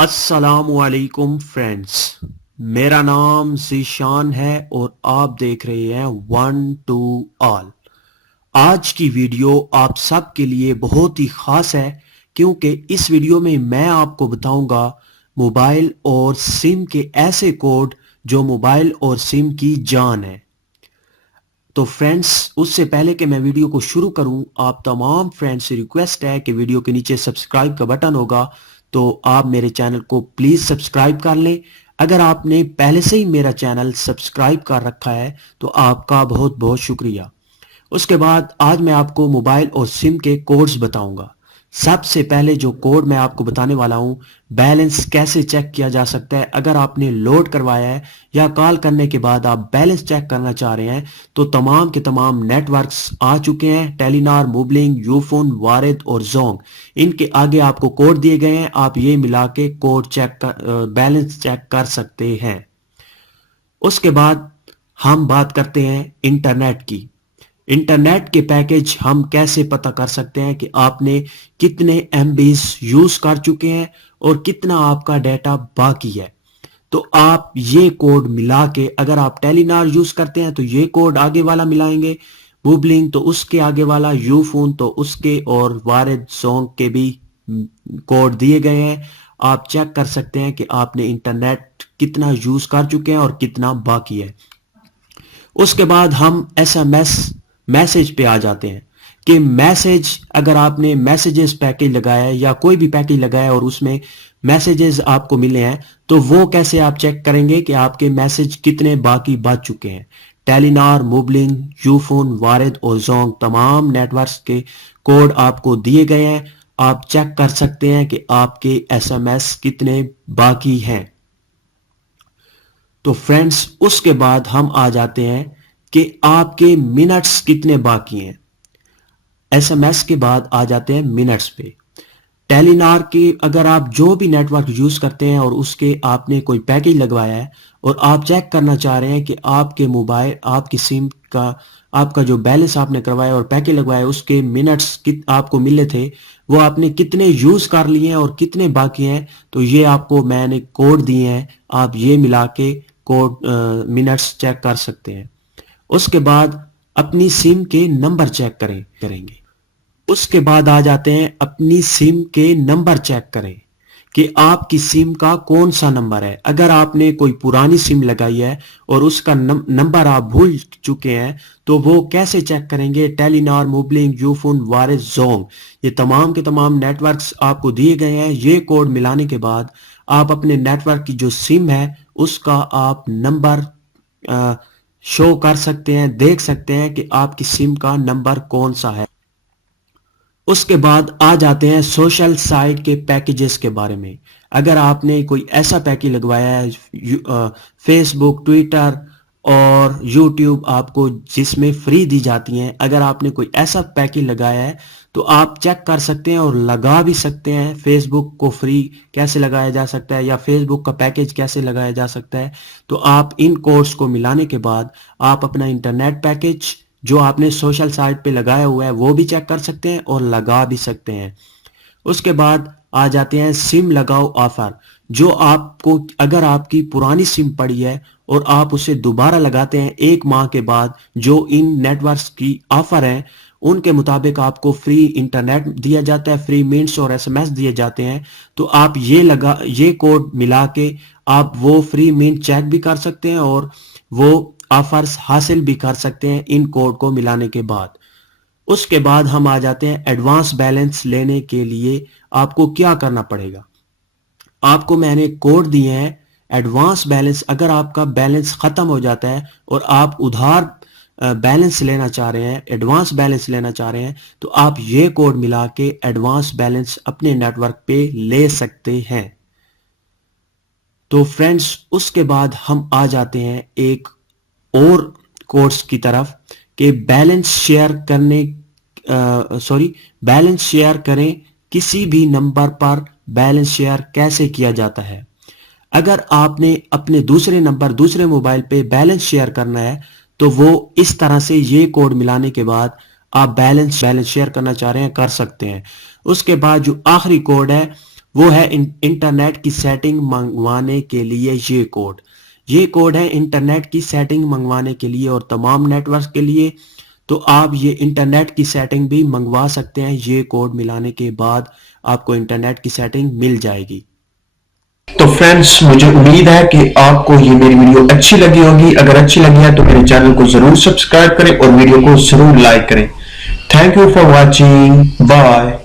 अस्सलाम वालेकुम फ्रेंड्स, मेरा नाम ज़ीशान है और आप देख रहे हैं वन टू ऑल। आज की वीडियो आप सब के लिए बहुत ही ख़ास है क्योंकि इस वीडियो में मैं आपको बताऊंगा मोबाइल और सिम के ऐसे कोड जो मोबाइल और सिम की जान है। तो फ्रेंड्स, उससे पहले कि मैं वीडियो को शुरू करूं, आप तमाम फ्रेंड्स से रिक्वेस्ट है कि वीडियो के नीचे सब्सक्राइब का बटन होगा तो आप मेरे चैनल को प्लीज सब्सक्राइब कर लें। अगर आपने पहले से ही मेरा चैनल सब्सक्राइब कर रखा है तो आपका बहुत बहुत शुक्रिया। उसके बाद आज मैं आपको मोबाइल और सिम के कोड्स बताऊंगा। सबसे पहले जो कोड मैं आपको बताने वाला हूं, बैलेंस कैसे चेक किया जा सकता है। अगर आपने लोड करवाया है या कॉल करने के बाद आप बैलेंस चेक करना चाह रहे हैं तो तमाम के तमाम नेटवर्क्स आ चुके हैं, टेलीनॉर, मोबलिंक, यूफोन, वारिद और जोंग। इनके आगे आपको कोड दिए गए हैं, आप ये मिला के कोड चेक कर बैलेंस चेक कर सकते हैं। उसके बाद हम बात करते हैं इंटरनेट की। इंटरनेट के पैकेज हम कैसे पता कर सकते हैं कि आपने कितने एमबीज यूज कर चुके हैं और कितना आपका डाटा बाकी है। तो आप ये कोड मिला के, अगर आप टेलीनॉर यूज करते हैं तो ये कोड आगे वाला मिलाएंगे, बुबलिंग तो उसके आगे वाला, यूफोन तो उसके, और वारिद जोंग के भी कोड दिए गए हैं। आप चेक कर सकते हैं कि आपने इंटरनेट कितना यूज कर चुके हैं और कितना बाकी है। उसके बाद हम एसएमएस मैसेज पे आ जाते हैं कि मैसेज, अगर आपने मैसेजेस पैकेज लगाया है या कोई भी पैकेज लगाया है और उसमें मैसेजेस आपको मिले हैं तो वो कैसे आप चेक करेंगे कि आपके मैसेज कितने बाकी बच चुके हैं। टेलीनॉर, मोबलिंक, यूफोन, वारिद और जोंग तमाम नेटवर्क्स के कोड आपको दिए गए हैं। आप चेक कर सकते हैं कि आपके एसएमएस कितने बाकी हैं। तो फ्रेंड्स, उसके बाद हम आ जाते हैं कि आपके मिनट्स कितने बाकी हैं। एसएमएस के बाद आ जाते हैं मिनट्स पे। टेलीनॉर के अगर आप जो भी नेटवर्क यूज करते हैं और उसके आपने कोई पैकेज लगवाया है और आप चेक करना चाह रहे हैं कि आपके मोबाइल, आपकी सिम का, आपका जो बैलेंस आपने करवाया और पैकेज लगवाया उसके मिनट्स आपको मिले थे, वो आपने कितने यूज कर लिए हैं और कितने बाकी हैं, तो ये आपको मैंने कोड दिए हैं, आप ये मिला के कोड मिनट्स चेक कर सकते हैं। उसके बाद अपनी सिम के नंबर चेक करेंगे। उसके बाद आ जाते हैं अपनी सिम के नंबर चेक करें कि आपकी सिम का कौन सा नंबर है। अगर आपने कोई पुरानी सिम लगाई है और उसका नंबर आप भूल चुके हैं तो वो कैसे चेक करेंगे। टेलीनॉर, मोबलिंक, यूफोन, वारिस, जोंग, ये तमाम के तमाम नेटवर्क्स आपको दिए गए हैं। ये कोड मिलाने के बाद आप अपने नेटवर्क की जो सिम है उसका आप नंबर शो कर सकते हैं, देख सकते हैं कि आपकी सिम का नंबर कौन सा है। उसके बाद आ जाते हैं सोशल साइट के पैकेजेस के बारे में। अगर आपने कोई ऐसा पैकेज लगवाया है, फेसबुक, ट्विटर और यूट्यूब आपको जिसमें फ्री दी जाती हैं, अगर आपने कोई ऐसा पैकेज लगाया है तो आप चेक कर सकते हैं और लगा भी सकते हैं। फेसबुक को फ्री कैसे लगाया जा सकता है या फेसबुक का पैकेज कैसे लगाया जा सकता है, तो आप इन कोड्स को मिलाने के बाद आप अपना इंटरनेट पैकेज जो आपने सोशल साइट पे लगाया हुआ है वो भी चेक कर सकते हैं और लगा भी सकते हैं। उसके बाद आ जाते हैं सिम लगाओ ऑफर। जो आपको, अगर आपकी पुरानी सिम पड़ी है और आप उसे दोबारा लगाते हैं 1 माह के बाद, जो इन नेटवर्क्स की ऑफर हैं उनके मुताबिक आपको फ्री इंटरनेट दिया जाता है, फ्री मिनट्स और एसएमएस दिए जाते हैं। तो आप ये कोड मिला के आप वो फ्री मिनट चेक भी कर सकते हैं और वो ऑफर्स हासिल भी कर सकते हैं इन कोड को मिलाने के बाद। उसके बाद हम आ जाते हैं एडवांस बैलेंस लेने के लिए आपको क्या करना पड़ेगा। आपको मैंने कोड दिए हैं एडवांस बैलेंस। अगर आपका बैलेंस खत्म हो जाता है और आप उधार बैलेंस लेना चाह रहे हैं, एडवांस बैलेंस लेना चाह रहे हैं, तो आप ये कोड मिला के एडवांस बैलेंस अपने नेटवर्क पे ले सकते हैं। तो फ्रेंड्स, उसके बाद हम आ जाते हैं एक और कोर्स की तरफ कि बैलेंस शेयर करें, किसी भी नंबर पर बैलेंस शेयर कैसे किया जाता है। अगर आपने अपने दूसरे नंबर, दूसरे मोबाइल पे बैलेंस शेयर करना है तो वो इस तरह से ये कोड मिलाने के बाद आप बैलेंस शेयर करना चाह रहे हैं कर सकते हैं। उसके बाद जो आखिरी कोड है وہ ہے انٹرنیٹ کی سیٹنگ منگوانے کے لیے یہ کوڈ ہے انٹرنیٹ کی سیٹنگ منگوانے کے لیے اور تمام نیٹ ورک کے لیے. تو آپ یہ انٹرنیٹ کی سیٹنگ بھی منگوا سکتے ہیں. یہ کوڈ ملانے کے بعد آپ کو انٹرنیٹ کی سیٹنگ مل جائے گی. تو فرینڈز مجھے امید ہے کہ آپ کو یہ میری ویڈیو اچھی لگی ہوگی. اگر اچھی لگی ہے تو میرے چینل کو ضرور سبسکرائب کریں اور ویڈیو کو ضرور لائک کریں. Thank you for watching. Bye.